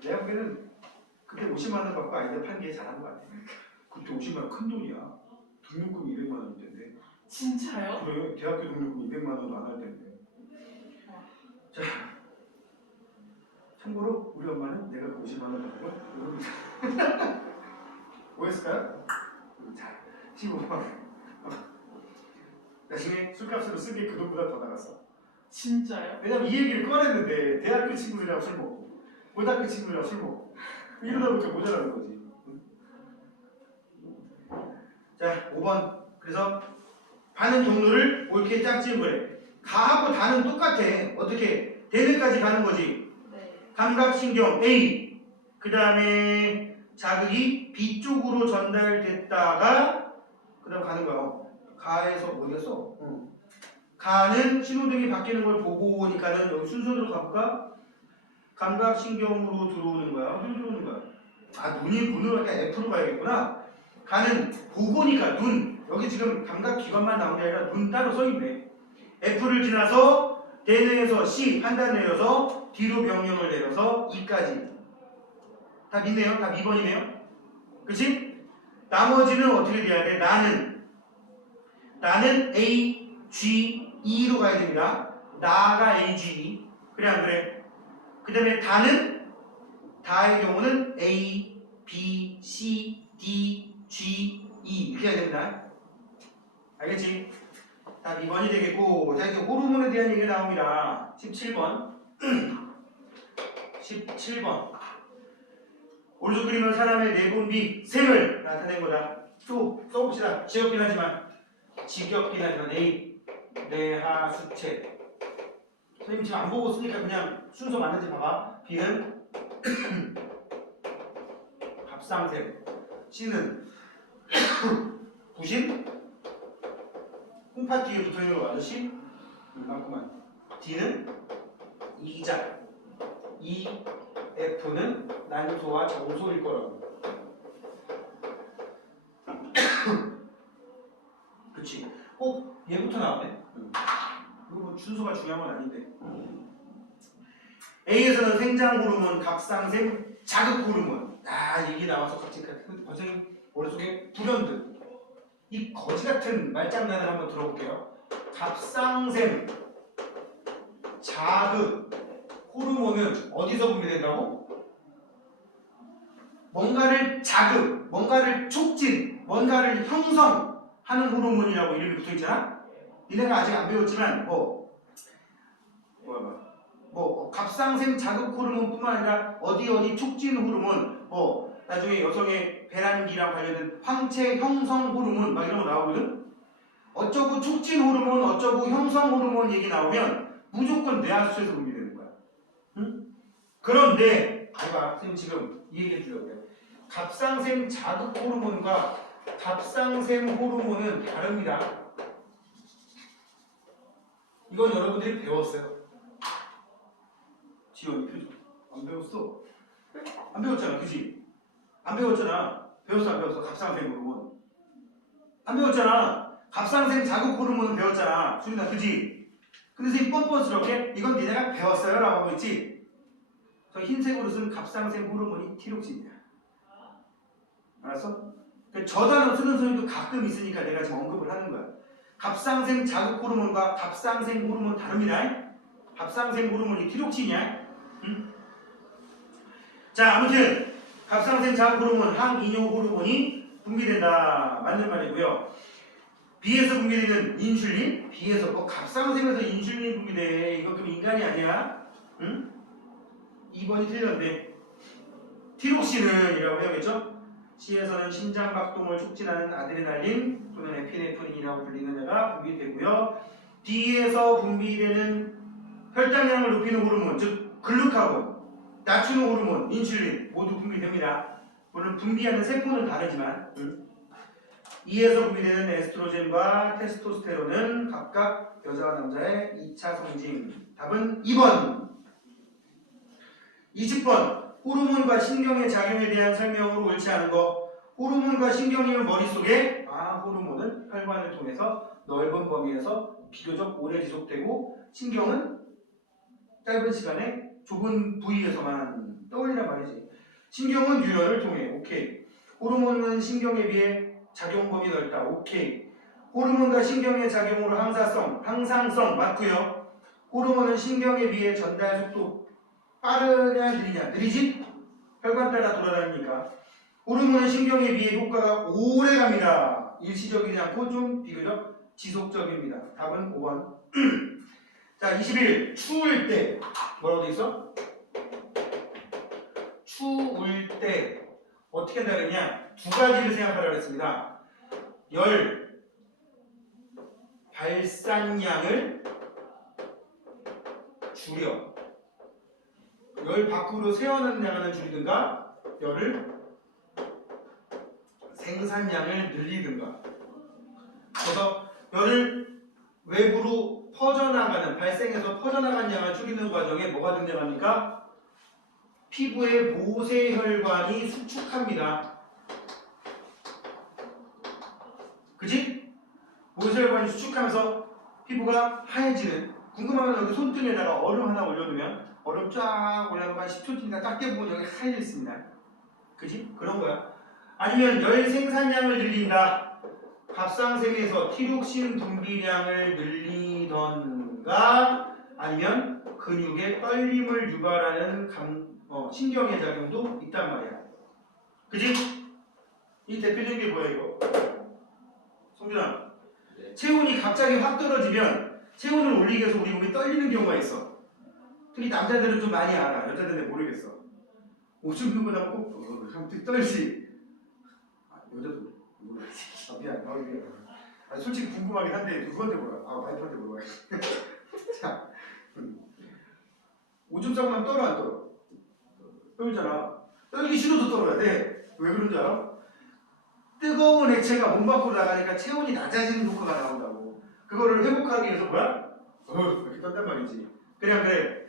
내가 보기에는 그때 50만 원 받고 아이들 판 게 잘한 것 같아. 그때 50만 원 큰 돈이야. 등록금이 200만 원인데. 진짜요? 그래, 대학교 등록금 200만 원도 안 할 텐데. 자, 참고로 우리 엄마는 내가 그 50만 원 받은 걸 모릅니다. 뭐였을까요? 자, 15만 원. 나중에 술값으로 쓴 게 그 돈보다 더 나갔어. 진짜요? 왜냐면 이 얘기를 꺼냈는데 대학교 친구들이랑 술 먹고 고등학교 친구들이랑 술 먹고 이러다 보니까 모자라는 거지. 자, 5번. 그래서 반응 경로를 옳게 짝지은 거래. 가하고 다는 똑같아. 어떻게? 대는까지 가는 거지. 네. 감각신경 A. 그 다음에 자극이 B 쪽으로 전달됐다가 그 다음 가는 거야. 가에서 어디였어? 가는 신호등이 바뀌는 걸 보고 오니까는 여기 순서대로 가볼까? 감각신경으로 들어오는 거야. 어디로 들어오는 거야? 아, 눈이 눈으로 가니까 F로 가야겠구나. 가는 보고니까 눈. 여기 지금 감각기관만 나온 게 아니라 눈 따로 써있네. F를 지나서 대뇌에서 C 판단 내려서 D로 명령을 내려서 E까지. 다 믿네요. 다 미번이네요. 그치? 나머지는 어떻게 돼야 돼? 나는 A, G, E로 가야 됩니다. 나가 A, G. 그래 안 그래? 그 다음에 다의 경우는 A, B, C, D, G, E 이렇게 해야 됩니다. 알겠지? 다 B번이 되겠고, 자 이제 호르몬에 대한 얘기가 나옵니다. 17번. 17번. 오른쪽 그림은 사람의 내분비 셈을 나타낸 거다. 또 써봅시다. 지겹긴 하지만 A, 내하 수체. 선생님 지금 안 보고 쓰니까 그냥 순서 맞는지 봐봐. B는 갑상샘, C는 부신, 콩팥 뒤에 붙어있는 거 아저씨? 맞구만. D는 이자, F는 난소와 정소일 거라고. 그치. 꼭 얘부터 나오네. 이거 뭐 순서가 중요한 건 아닌데. A에서는 생장 호르몬, 갑상샘, 자극 호르몬. 아, 얘기 나와서 갑자기 선생님 머릿속에 불현듯 이 거지 같은 말장난을 한번 들어볼게요. 갑상샘, 자극, 호르몬은 어디서 분비된다고? 뭔가를 자극, 뭔가를 촉진, 뭔가를 형성하는 호르몬이라고 이름이 붙어있잖아? 니네가 아직 안 배웠지만 갑상샘 자극 호르몬뿐만 아니라 어디 촉진 호르몬, 나중에 여성의 배란기랑 관련된 황체 형성 호르몬 막 이런 거 나오거든? 어쩌고 촉진 호르몬, 어쩌고 형성 호르몬 얘기 나오면 무조건 뇌하수체에서 분비되는 거야. 응? 그런데, 봐봐, 선생님 지금 이 얘기 해주려고 해요. 갑상샘 자극 호르몬과 갑상샘 호르몬은 다릅니다. 이건 여러분들이 배웠어요. 지원이 표정. 안 배웠어. 안 배웠잖아, 그지? 안 배웠잖아. 배웠어, 안 배웠어? 갑상샘 호르몬. 안 배웠잖아. 갑상샘 자극 호르몬은 배웠잖아. 수린아, 그지? 근데 선생님 뻔뻔스럽게 이건 니네가 배웠어요 라고 하고 있지? 저 흰색으로 쓴 갑상샘 호르몬이 티록신이야. 알았어? 저 단어 쓰는 선생님도 가끔 있으니까 내가 지금 언급을 하는 거야. 갑상샘 자극 호르몬과 갑상샘 호르몬 다릅니다. 갑상샘 호르몬이 티록신이야. 응? 자, 아무튼 갑상샘 자극 호르몬, 항이뇨 호르몬이 분비된다. 맞는 말이고요. 비에서 분비되는 인슐린, 비에서 갑상샘에서 인슐린이 분비돼. 이거 그럼 인간이 아니야? 응? 2번이 틀렸는데 티록신은 이라고 해야겠죠? C에서는 심장박동을 촉진하는 아드레날린 또는 에피네프린이라고 불리는 애가 분비되고요. D에서 분비되는 혈당량을 높이는 호르몬, 즉 글루카곤, 낮추는 호르몬, 인슐린 모두 분비됩니다. 물론 분비하는 세포는 다르지만 E에서 분비되는 에스트로겐과 테스토스테론은 각각 여자와 남자의 2차 성징. 답은 2번. 20번. 호르몬과 신경의 작용에 대한 설명으로 옳지 않은 거. 호르몬과 신경이면 머릿속에 호르몬은 혈관을 통해서 넓은 범위에서 비교적 오래 지속되고 신경은 짧은 시간에 좁은 부위에서만 떠올리란 말이지. 신경은 유혈을 통해. 오케이. 호르몬은 신경에 비해 작용 범위 넓다. 오케이. 호르몬과 신경의 작용으로 항상성 맞고요. 호르몬은 신경에 비해 전달 속도 빠르냐 느리냐? 느리지? 혈관 따라 돌아다니니까. 호르몬은 신경에 비해 효과가 오래 갑니다. 일시적이지 않고 좀 비교적 지속적입니다. 답은 5번. 자, 21. 추울 때 뭐라고 돼 있어? 추울 때 어떻게 한다 그랬냐? 두 가지를 생각하라고 했습니다. 열 발산량을 줄여. 열 밖으로 새어나가는 줄이든가 열을 생산량을 늘리든가. 그래서 열을 외부로 퍼져나가는 발생해서 퍼져나가는 양을 줄이는 과정에 뭐가 등장합니까? 피부의 모세혈관이 수축합니다. 그지? 모세혈관이 수축하면서 피부가 하얘지는. 궁금하면 여기 손등에다가 얼음 하나 올려두면 얼음 쫙 올려놓고 한 10초 뒤니까 딱 깨보면 여기 하얘져 있습니다. 그지? 그런 거야. 아니면 열 생산량을 늘린다. 갑상샘에서 티록신 분비량을 늘리던가 아니면 근육의 떨림을 유발하는 신경의 작용도 있단 말이야. 그지? 이 대표적인 게 뭐야 이거? 성준아, 네. 체온이 갑자기 확 떨어지면 체온을 올리기 위해서 우리 몸이 떨리는 경우가 있어. 특히 남자들은 좀 많이 알아. 여자들은 모르겠어. 오줌 누고 나면 꼭 하면 떨지. 여자도 모르겠어. 미안. 미안. 솔직히 궁금하긴 한데 누구한테 물어봐. 와이프한테 물어봐. 자, 오줌 싸고 나면 떨어 안 떨어? 떨잖아. 떨기 싫어도 떨어야 돼. 왜 그런 줄 알아? 뜨거운 액체가 몸 밖으로 나가니까 체온이 낮아지는 효과가 나온다고. 그거를 회복하기 위해서 뭐야? 이렇게 떤단 말이지. 그래.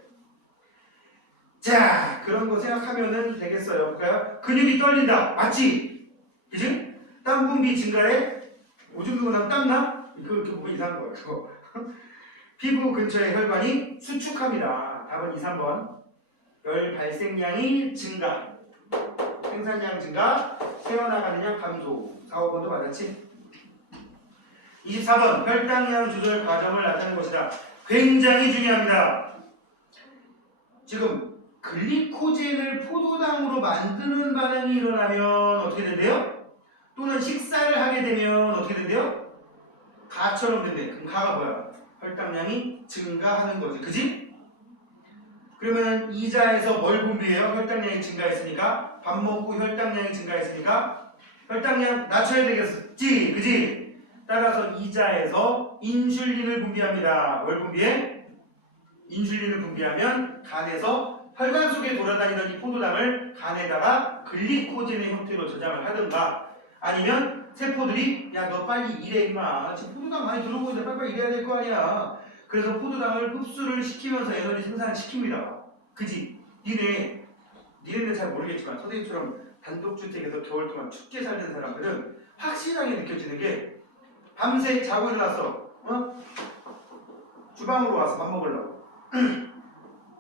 자, 그런 거 생각하면은 되겠어요. 볼까요? 근육이 떨린다. 맞지? 그지? 땀 분비 증가에 오줌 누고 나면 땀나? 그거 뭐 이상한 거야, 그거. 피부 근처의 혈관이 수축합니다. 답은 2, 3번. 열 발생량이 증가. 생산량 증가. 새어나가는 양 감소. 4, 5번도 맞았지? 24번. 혈당량 조절 과정을 나타내는 것이다. 굉장히 중요합니다. 지금 글리코젠을 포도당으로 만드는 반응이 일어나면 어떻게 된대요? 또는 식사를 하게 되면 어떻게 된대요? 가처럼 된대. 그럼 가가 뭐야? 혈당량이 증가하는 거지. 그지? 그러면 이자에서 뭘 분비해요? 혈당량이 증가했으니까. 밥 먹고 혈당량이 증가했으니까 혈당량 낮춰야 되겠지. 그지? 따라서 이자에서 인슐린을 분비합니다. 뭘 분비해? 인슐린을 분비하면 간에서 혈관 속에 돌아다니던 이 포도당을 간에다가 글리코젠의 형태로 저장을 하든가 아니면 세포들이 야 너 빨리 일해 임마 지금 포도당 많이 들어오고 있는데 빨리 일해야 될 거 아니야. 그래서 포도당을 흡수를 시키면서 에너지 생산을 시킵니다. 그지? 니네는 잘 모르겠지만 선생님처럼 단독주택에서 겨울 동안 춥게 살던 사람들은 확실하게 느껴지는 게 밤새 자고 일어났어. 주방으로 와서 밥 먹으려고.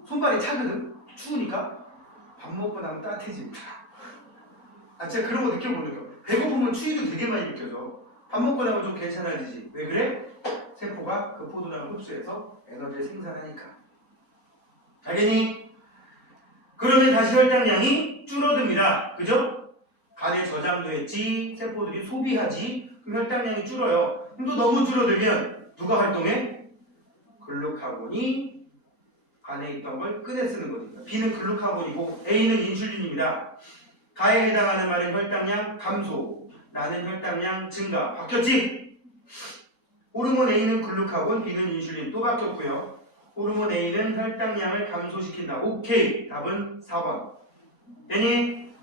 손발이 차거든? 추우니까 밥 먹고 나면 따뜻해집니다. 진짜 그런 거 느껴보는 거. 배고프면 추위도 되게 많이 느껴져. 밥 먹고 나면 좀 괜찮아지지. 왜 그래? 세포가 그 포도당을 흡수해서 에너지를 생산하니까. 알겠니? 그러면 다시 혈당량이 줄어듭니다. 그죠? 간에 저장도 했지, 세포들이 소비하지, 그럼 혈당량이 줄어요. 그럼 또 너무 줄어들면 누가 활동해? 글루카곤이 간에 있던 걸 꺼내 쓰는 거니까. B는 글루카곤이고 A는 인슐린입니다. 가에 해당하는 말은 혈당량 감소, 나는 혈당량 증가. 바뀌었지? 호르몬 A는 글루카곤, B는 인슐린. 또 바뀌었고요. 호르몬 A는 혈당량을 감소시킨다. 오케이. 답은 4번. 되니?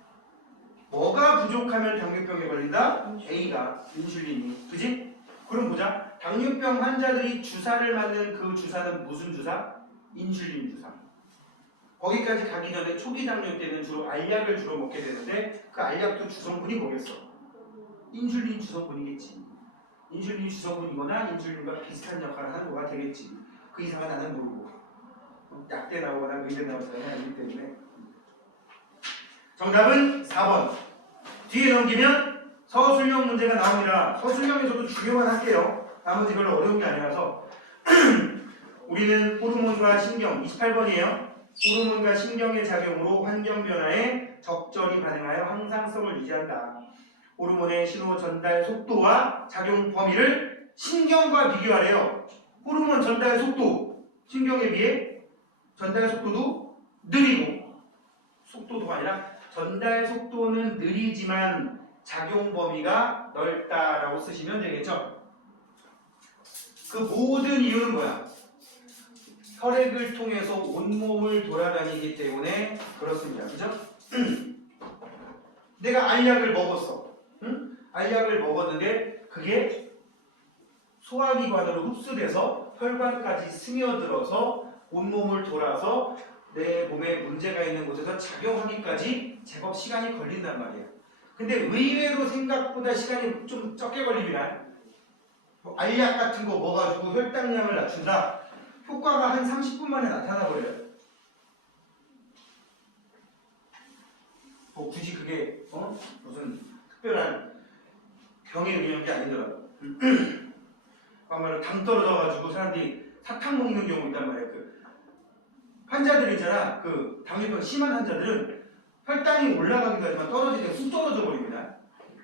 뭐가 부족하면 당뇨병에 걸린다? A가 인슐린이. 그지? 그럼 보자. 당뇨병 환자들이 주사를 맞는 그 주사는 무슨 주사? 인슐린 주사. 거기까지 가기 전에 초기 당뇨 때는 주로 알약을 주로 먹게 되는데 그 알약도 주성분이 뭐겠어? 인슐린 주성분이겠지. 인슐린 주성분이거나 인슐린과 비슷한 역할을 하는 거가 되겠지. 그 이상은 나는 모르고 약대 나오거나 의대 나오거나 아니기 때문에. 정답은 4번. 뒤에 넘기면 서술형 문제가 나옵니다. 서술형에서도 중요한 할게요. 나머지 별로 어려운 게 아니라서. 우리는 호르몬과 신경 28번이에요. 호르몬과 신경의 작용으로 환경 변화에 적절히 반응하여 항상성을 유지한다. 호르몬의 신호 전달 속도와 작용 범위를 신경과 비교하래요. 호르몬 전달 속도, 신경에 비해 전달 속도도 느리고, 속도도가 아니라 전달 속도는 느리지만 작용 범위가 넓다라고 쓰시면 되겠죠. 그 모든 이유는 뭐야? 혈액을 통해서 온몸을 돌아다니기 때문에 그렇습니다. 그죠? 내가 알약을 먹었어. 응? 알약을 먹었는데 그게 소화기관으로 흡수돼서 혈관까지 스며들어서 온몸을 돌아서 내 몸에 문제가 있는 곳에서 작용하기까지 제법 시간이 걸린단 말이야. 근데 의외로 생각보다 시간이 좀 적게 걸립니다. 뭐 알약 같은 거 먹어가지고 혈당량을 낮춘다. 효과가 한 30분 만에 나타나 버려요. 뭐 굳이 그게 무슨 특별한 병에 의한 게 아니더라도. 정말로 당 떨어져가지고 사람들이 사탕 먹는 경우 있단 말이에요. 그 환자들 있잖아. 그 당뇨병 심한 환자들은 혈당이 올라가기도 하지만 떨어질 때 쑥 떨어져 버립니다.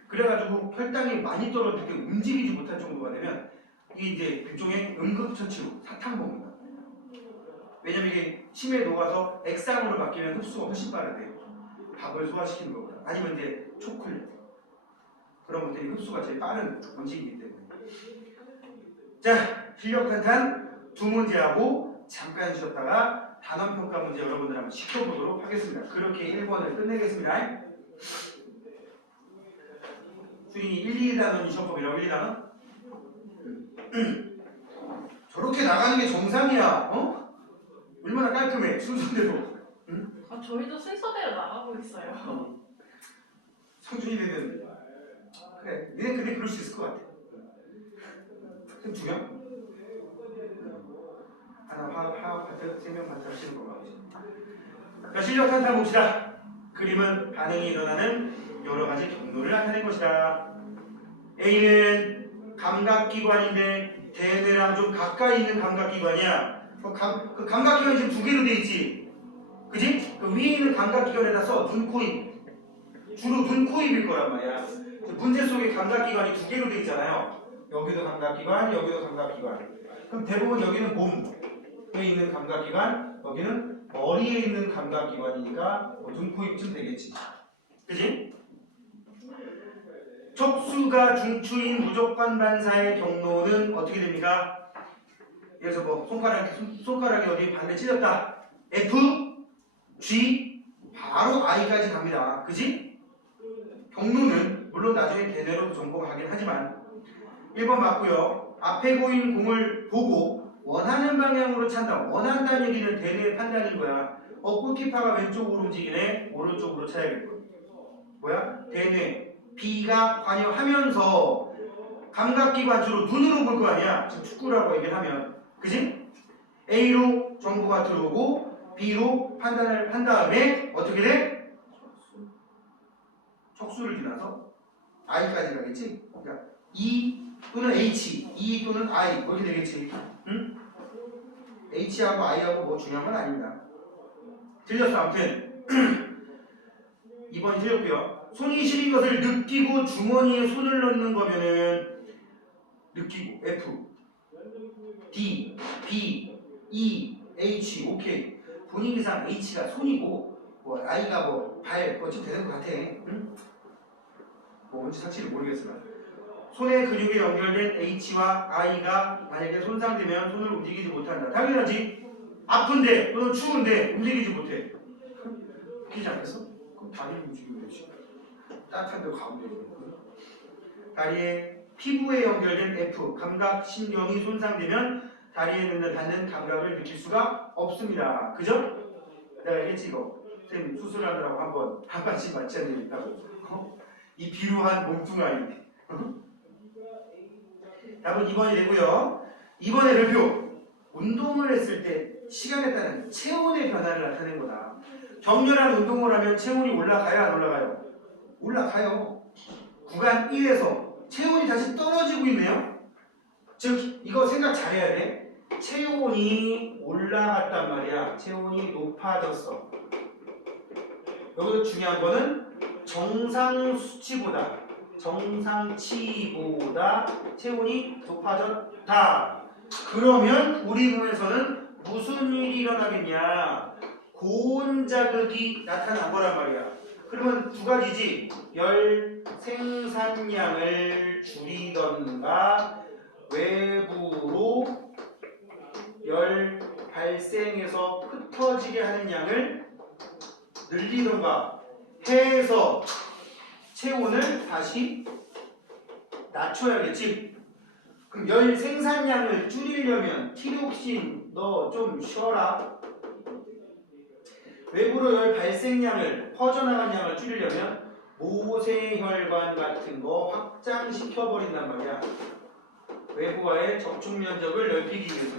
그래가지고 혈당이 많이 떨어질 때 움직이지 못할 정도가 되면 이게 이제 일종의 응급처치로 사탕 먹는 거야. 왜냐면 이게 침에 녹아서 액상으로 바뀌면 흡수가 훨씬 빠르대요. 밥을 소화시키는 거보다. 아니면 이제 초콜릿. 그런 것들이 흡수가 제일 빠른 음식이기 때문에. 자, 실력 탄탄 두 문제하고 잠깐 쉬었다가 단원평가 문제 여러분들 한번 시켜보도록 하겠습니다. 그렇게 1번을 끝내겠습니다. 수인이 1, 2단원이 시험법이라고 1, 2단원? 저렇게 나가는 게 정상이야. 얼마나 깔끔해. 순서대로. 저희도 순서대로 나가고 있어요. 성준이는 그래. 니네 근데 그럴 수 있을 것 같아. 그럼 두 명? 하나 화학 파트, 3명 파트 하시는 건가 보지. 자, 실력 탄탄 봅시다. 그림은 반응이 일어나는 여러 가지 경로를 나타낸 것이다. A는 감각기관인데 대뇌랑 좀 가까이 있는 감각기관이야. 그 감각기관이 지금 두 개로 돼 있지. 그지? 그 위에 있는 감각기관에다 써. 눈, 코, 입. 주로 눈, 코, 입일 거란 말이야. 문제 속에 감각기관이 두 개로 돼 있잖아요. 여기도 감각기관, 여기도 감각기관. 그럼 대부분 여기는 몸에 있는 감각기관, 여기는 머리에 있는 감각기관이니까 눈, 코, 입쯤 되겠지. 그지? 촉수가 중추인 무조건 반사의 경로는 어떻게 됩니까? 그래서 뭐 손가락이 어디 반대 찢었다. F G 바로 I까지 갑니다. 그지? 경로는 물론 나중에 대뇌로도 전공하긴 하지만 1번 맞고요. 앞에 보인 공을 보고 원하는 방향으로 찬다. 원한다는 얘기는 대뇌의 판단인 거야. 골키퍼가 왼쪽으로 움직이네. 오른쪽으로 차야겠고. 뭐야? 대뇌. B가 관여하면서 감각기관 주로 눈으로 볼 거 아니야. 지금 축구라고 얘기를 하면. 그지? A로 정보가 들어오고 B로 판단을 한 다음에 어떻게 돼? 척수를 지나서 I까지 가겠지? 그러니까 E 또는 H, E 또는 I 이렇게 되겠지. 응? H하고 I하고 뭐 중요한 건 아닙니다. 틀렸어. 아무튼 2번이 틀렸고요. 손이 시린 것을 느끼고 주머니에 손을 넣는 거면은 느끼고 F, D, B, E, H 오케이. 분위기상 H가 손이고 뭐 I가 뭐 발, 좀 되는 것 같아. 응? 뭐 뭔지 사실은 모르겠지만 손의 근육에 연결된 H와 I가 만약에 손상되면 손을 움직이지 못한다. 당연하지. 아픈데 또는 추운데 움직이지 못해. 웃기지 않겠어? 그럼 다리를 움직이면 되지. 따뜻한 데 가면 되지. 다리에 피부에 연결된 F, 감각 신경이 손상되면 다리에 닿는 감각을 느낄 수가 없습니다. 그죠? 내가 얘기했지 이거. 선생님 수술하느라고 한 번씩 맞춰야 되겠다고. 이 비루한 몸뚱아리. 답은 2번이 되고요. 2번의 별표. 운동을 했을 때 시간에 따른 체온의 변화를 나타낸 거다. 격렬한 운동을 하면 체온이 올라가요, 안 올라가요? 올라가요. 구간 1에서 체온이 다시 떨어지고 있네요. 즉 이거 생각 잘해야 돼. 체온이 올라갔단 말이야. 체온이 높아졌어. 여기서 중요한 거는 정상 수치보다 체온이 높아졌다. 그러면 우리 몸에서는 무슨 일이 일어나겠냐? 고온 자극이 나타난 거란 말이야. 그러면 두 가지지. 열 생산량을 줄이던가 외부로 열 발생해서 흩어지게 하는 양을 늘리던가 해서 체온을 다시 낮춰야겠지. 그럼 열 생산량을 줄이려면 티록신 너 좀 쉬어라. 외부로 열 발생량을 퍼져나간 양을 줄이려면 모세혈관 같은 거 확장시켜 버린단 말이야. 외부와의 접촉 면적을 넓히기 위해서.